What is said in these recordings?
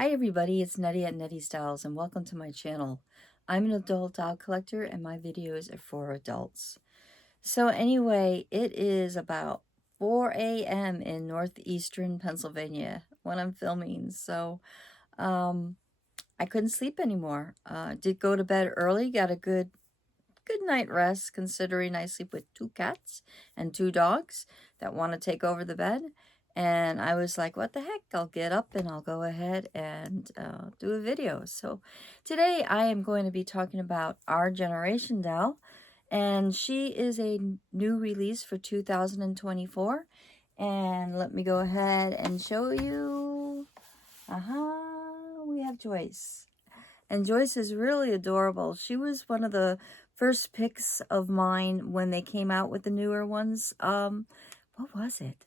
Hi everybody, it's Nettie at Nettie's Dolls and welcome to my channel. I'm an adult doll collector and my videos are for adults. So anyway, it is about 4 a.m. in northeastern Pennsylvania when I'm filming. So I couldn't sleep anymore. Did go to bed early, got a good night rest considering I sleep with 2 cats and 2 dogs that want to take over the bed. And I was like, what the heck, I'll get up and I'll go ahead and do a video. So today I am going to be talking about Our Generation Doll. And she is a new release for 2024. And let me go ahead and show you. We have Joyce. And Joyce is really adorable. She was one of the first picks of mine when they came out with the newer ones. What was it?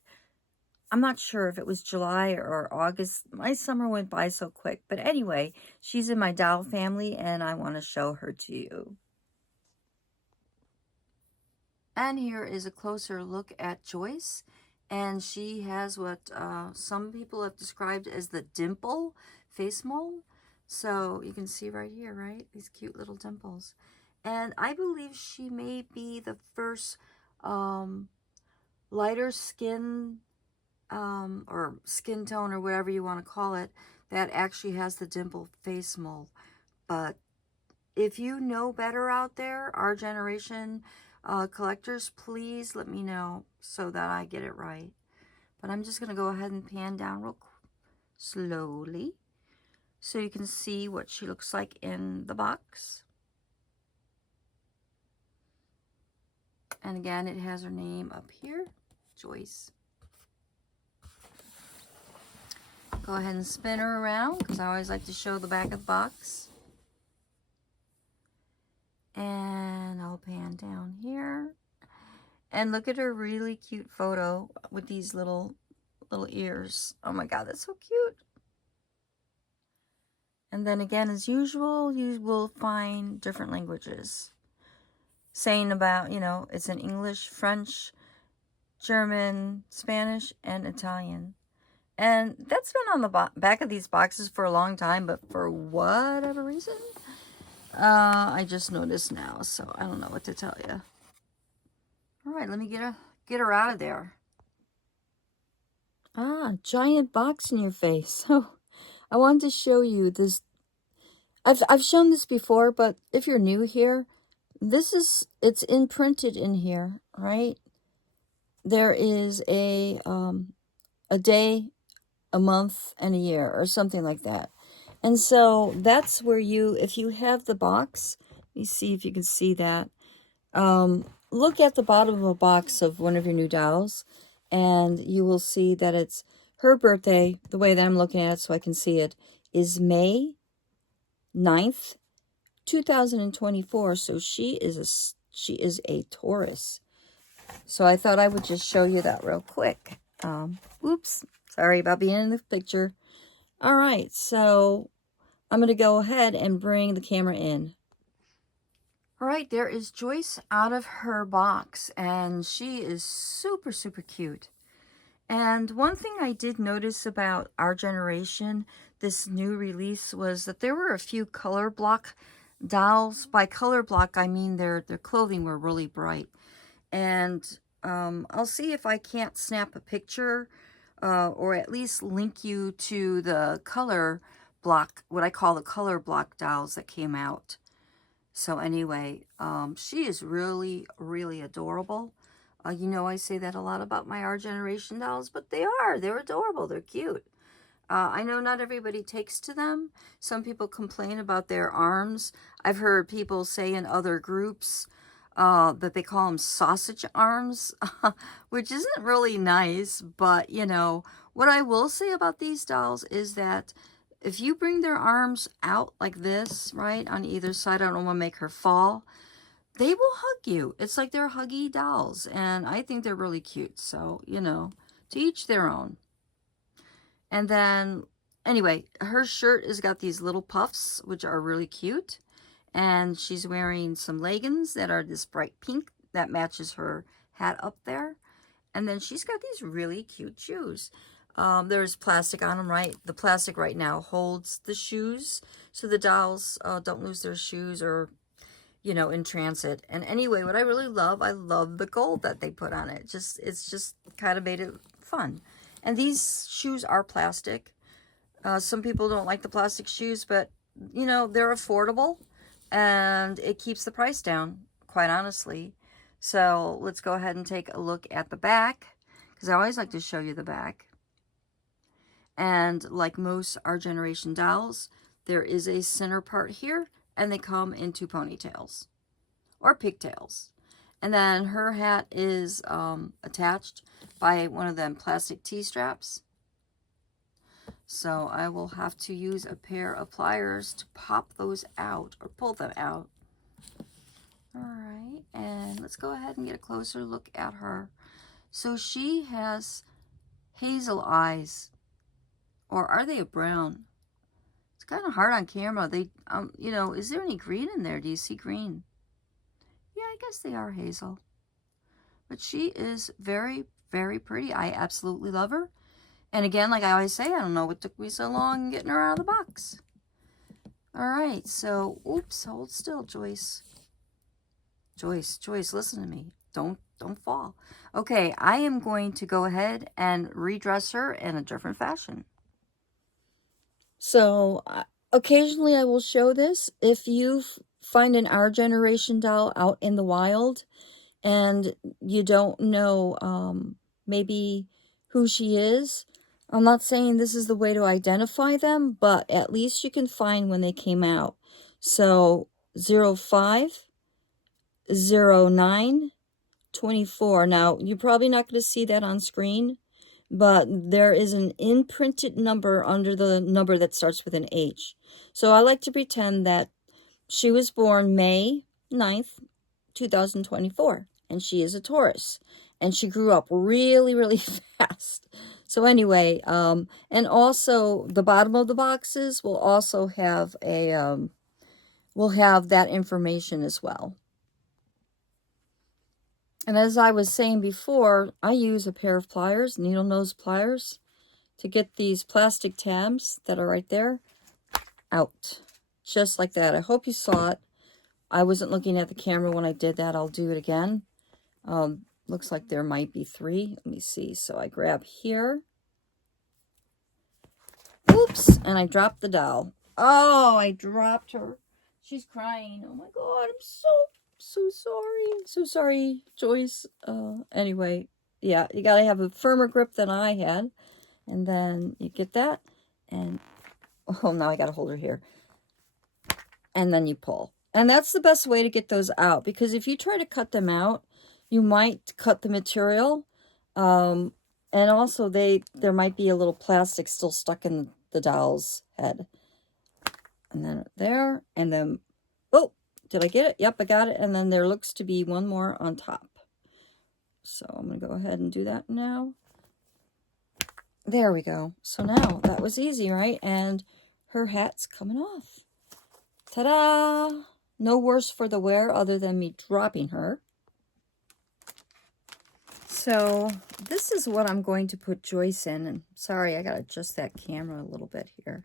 I'm not sure if it was July or August. My summer went by so quick. But anyway, she's in my doll family and I want to show her to you. And here is a closer look at Joyce. And she has what some people have described as the dimple face mold. So you can see right here, right? These cute little dimples. And I believe she may be the first lighter skin or skin tone or whatever you want to call it that actually has the dimple face mold. But if you know better out there, Our Generation collectors, please let me know so that I get it right. But I'm just going to go ahead and pan down real slowly so you can see what she looks like in the box. And again, it has her name up here, Joyce. Go ahead and spin her around because I always like to show the back of the box. And I'll pan down here. And look at her really cute photo with these little ears. Oh my God, that's so cute. And then again, as usual, you will find different languages. Saying about, you know, it's in English, French, German, Spanish, and Italian. And that's been on the back of these boxes for a long time, but for whatever reason, I just noticed now, so I don't know what to tell you. All right, let me get her out of there. Giant box in your face. Oh, I wanted to show you this. I've shown this before, but if you're new here, it's imprinted in here, right? There is a day, a month, and a year, or something like that. And so that's where if you have the box, let me see if you can see that. Look at the bottom of a box of one of your new dolls, and you will see that it's her birthday, the way that I'm looking at it so I can see it, is May 9th, 2024. So she is a Taurus. So I thought I would just show you that real quick. Oops, sorry about being in the picture. All right, so I'm going to go ahead and bring the camera in. All right, there is Joyce out of her box, and she is super, super cute. And one thing I did notice about Our Generation, this new release, was that there were a few color block dolls. By color block, I mean their clothing were really bright. And I'll see if I can't snap a picture or at least link you to the color block, what I call the color block dolls that came out. So anyway, she is really, really adorable. You know, I say that a lot about my Our Generation dolls, but they're adorable. They're cute. I know not everybody takes to them. Some people complain about their arms. I've heard people say in other groups that they call them sausage arms, which isn't really nice. But, you know, what I will say about these dolls is that if you bring their arms out like this, right, on either side, I don't want to make her fall, they will hug you. It's like they're huggy dolls, and I think they're really cute. So, you know, to each their own. And then, anyway, her shirt has got these little puffs, which are really cute. And she's wearing some leggings that are this bright pink that matches her hat up there. And then she's got these really cute shoes. There's plastic on them, right? The plastic right now holds the shoes, so the dolls don't lose their shoes or, you know, in transit. And anyway, what I really love, I love the gold that they put on it. It's just kind of made it fun. And these shoes are plastic. Some people don't like the plastic shoes, but, you know, they're affordable and it keeps the price down, quite honestly. So let's go ahead and take a look at the back, because I always like to show you the back. And like most Our Generation dolls, there is a center part here, and they come in 2 ponytails or pigtails. And then her hat is attached by one of them plastic T-straps. So I will have to use a pair of pliers to pop those out or pull them out. All right, and let's go ahead and get a closer look at her. So she has hazel eyes, or are they a brown? It's kind of hard on camera. They, you know, is there any green in there? Do you see green? Yeah, I guess they are hazel. But she is very, very pretty. I absolutely love her. And again, like I always say, I don't know what took me so long getting her out of the box. All right, so, oops, hold still, Joyce. Joyce, listen to me. Don't fall. Okay, I am going to go ahead and redress her in a different fashion. So, occasionally I will show this. If you find an Our Generation doll out in the wild and you don't know maybe who she is, I'm not saying this is the way to identify them, but at least you can find when they came out. So 05, 09, 24. Now, you're probably not going to see that on screen, but there is an imprinted number under the number that starts with an H. So I like to pretend that she was born May 9th, 2024, and she is a Taurus, and she grew up really, really fast. So anyway, and also the bottom of the boxes will also have a, will have that information as well. And as I was saying before, I use a pair of pliers, needle nose pliers, to get these plastic tabs that are right there out. Just like that. I hope you saw it. I wasn't looking at the camera when I did that. I'll do it again. Looks like there might be 3. Let me see. So I grab here. Oops! And I dropped the doll. Oh, I dropped her. She's crying. Oh my God, I'm so sorry. I'm so sorry, Joyce. Anyway, yeah, you gotta have a firmer grip than I had. And then you get that. And, oh, now I gotta hold her here. And then you pull. And that's the best way to get those out. Because if you try to cut them out, you might cut the material. And also, there might be a little plastic still stuck in the doll's head. And then there, and then, oh, did I get it? Yep, I got it. And then there looks to be one more on top. So I'm going to go ahead and do that now. There we go. So now, that was easy, right? And her hat's coming off. Ta-da! No worse for the wear other than me dropping her. So this is what I'm going to put Joyce in. And sorry, I got to adjust that camera a little bit here.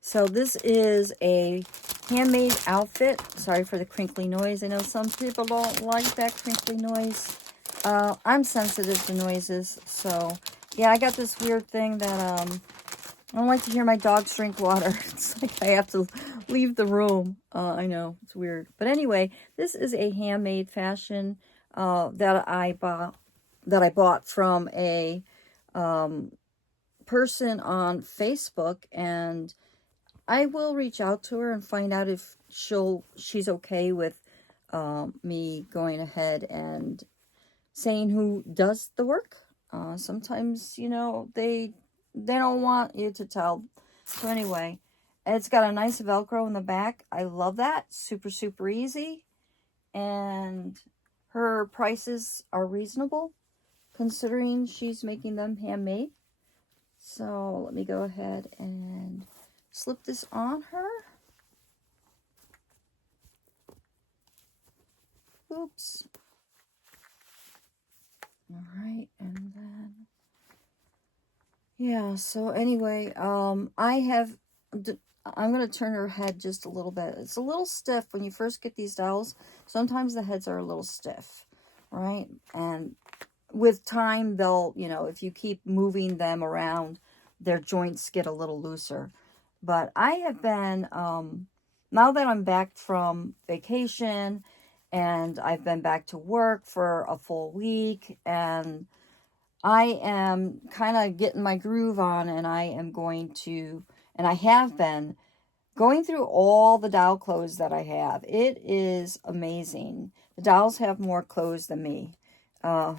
So this is a handmade outfit. Sorry for the crinkly noise. I know some people don't like that crinkly noise. I'm sensitive to noises. So yeah, I got this weird thing that I don't like to hear my dogs drink water. It's like I have to leave the room. I know, it's weird. But anyway, this is a handmade fashion that I bought from a person on Facebook, and I will reach out to her and find out if she's okay with me going ahead and saying who does the work. Sometimes, you know, they don't want you to tell. So anyway, it's got a nice Velcro in the back. I love that. Super, super easy. And her prices are reasonable considering she's making them handmade. So let me go ahead and slip this on her. Oops. All right, and then Yeah, so anyway, I'm going to turn her head just a little bit. It's a little stiff when you first get these dolls. Sometimes the heads are a little stiff, right? And with time, they'll, you know, if you keep moving them around, their joints get a little looser. But I have been, now that I'm back from vacation and I've been back to work for a full week, and I am kind of getting my groove on, and I am going to, and I have been going through all the doll clothes that I have. It is amazing. The dolls have more clothes than me. Uh,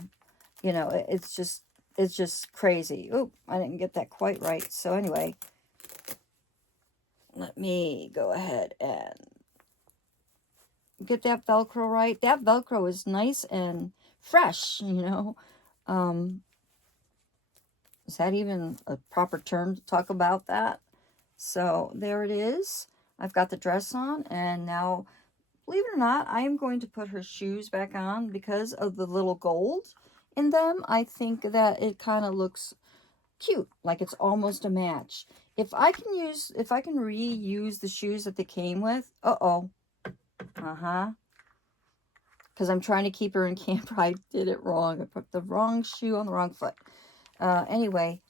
you know, it's just crazy. Oop, I didn't get that quite right. So anyway, let me go ahead and get that Velcro right. That Velcro is nice and fresh, you know. Is that even a proper term to talk about that? So there it is. I've got the dress on, and now, believe it or not, I am going to put her shoes back on because of the little gold in them. I think that it kind of looks cute, like it's almost a match. If I can reuse the shoes that they came with, because I'm trying to keep her in camp. I did it wrong. I put the wrong shoe on the wrong foot. Anyway,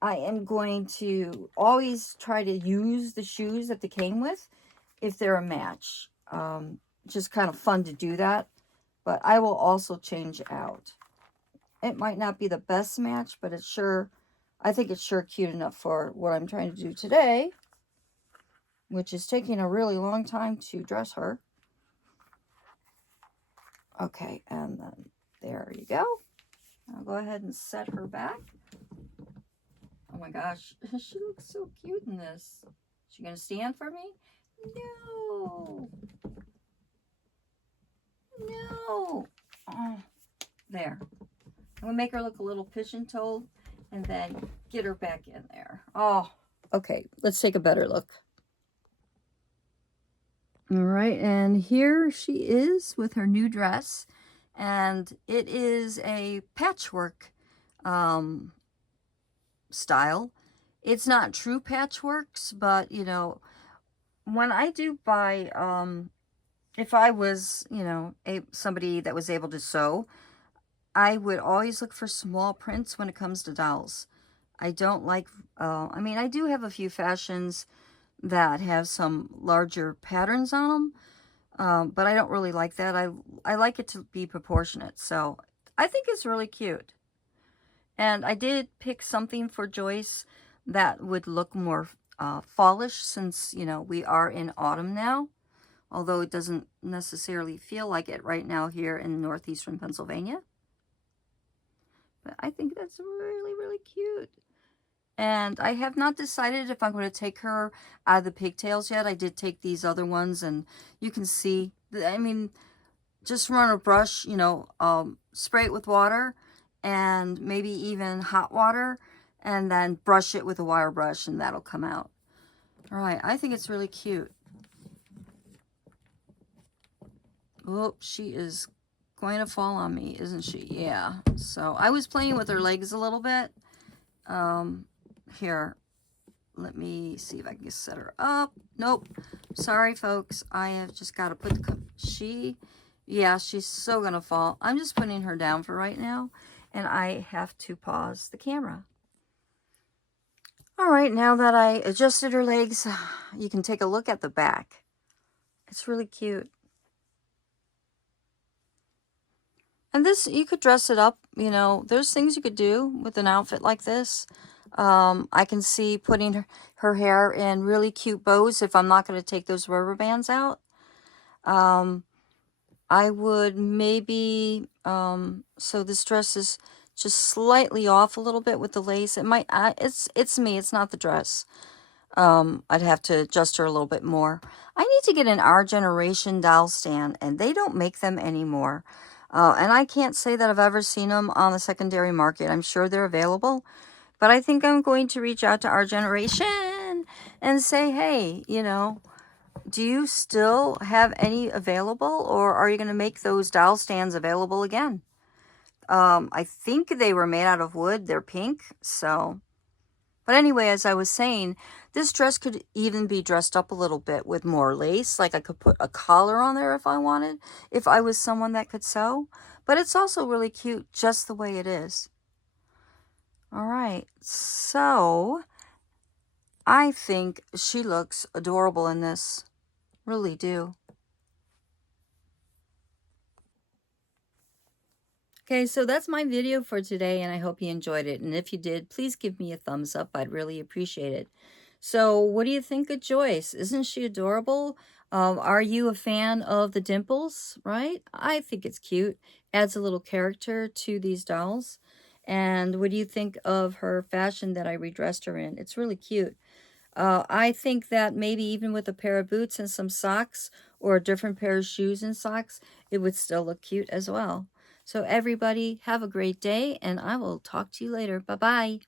I am going to always try to use the shoes that they came with if they're a match. Just kind of fun to do that, but I will also change out. It might not be the best match, but it's sure, I think it's sure cute enough for what I'm trying to do today, which is taking a really long time to dress her. Okay, and then there you go. I'll go ahead and set her back. Oh my gosh, she looks so cute in this. Is she gonna stand for me? No. No. Oh, there. I'm gonna make her look a little pigeon-toed and then get her back in there. Oh, okay. Let's take a better look. All right, and here she is with her new dress, and it is a patchwork style. It's not true patchworks, but you know, when I do buy, if I was, you know, somebody that was able to sew, I would always look for small prints when it comes to dolls. I don't like, I mean, I do have a few fashions that have some larger patterns on them, but I don't really like that. I like it to be proportionate, so I think it's really cute. And I did pick something for Joyce that would look more fallish, since, you know, we are in autumn now, although it doesn't necessarily feel like it right now here in northeastern Pennsylvania. But I think that's really, really cute. And I have not decided if I'm going to take her out of the pigtails yet. I did take these other ones, and you can see, I mean, just run a brush, you know, spray it with water and maybe even hot water, and then brush it with a wire brush, and that'll come out. All right, I think it's really cute. Oh, she is going to fall on me, isn't she? Yeah. So I was playing with her legs a little bit. Here, let me see if I can set her up. Nope. Sorry, folks. I have just got to put the... Yeah, she's so going to fall. I'm just putting her down for right now, and I have to pause the camera. All right, now that I adjusted her legs, you can take a look at the back. It's really cute. And this, you could dress it up, you know, there's things you could do with an outfit like this. I can see putting her hair in really cute bows if I'm not going to take those rubber bands out. I would maybe, so this dress is just slightly off a little bit with the lace. It might, it's me, it's not the dress. I'd have to adjust her a little bit more. I need to get an Our Generation doll stand, and they don't make them anymore. And I can't say that I've ever seen them on the secondary market. I'm sure they're available, but I think I'm going to reach out to Our Generation and say, hey, you know, do you still have any available, or are you going to make those doll stands available again? I think they were made out of wood. They're pink, so But anyway, as I was saying, this dress could even be dressed up a little bit with more lace. Like I could put a collar on there if I wanted, if I was someone that could sew. But it's also really cute just the way it is. All right, so I think she looks adorable in this. Really do. Okay, so that's my video for today, and I hope you enjoyed it. And if you did, please give me a thumbs up. I'd really appreciate it. So what do you think of Joyce? Isn't she adorable? Are you a fan of the dimples, right? I think it's cute. Adds a little character to these dolls. And what do you think of her fashion that I redressed her in? It's really cute. I think that maybe even with a pair of boots and some socks or a different pair of shoes and socks, it would still look cute as well. So everybody have a great day, and I will talk to you later. Bye-bye.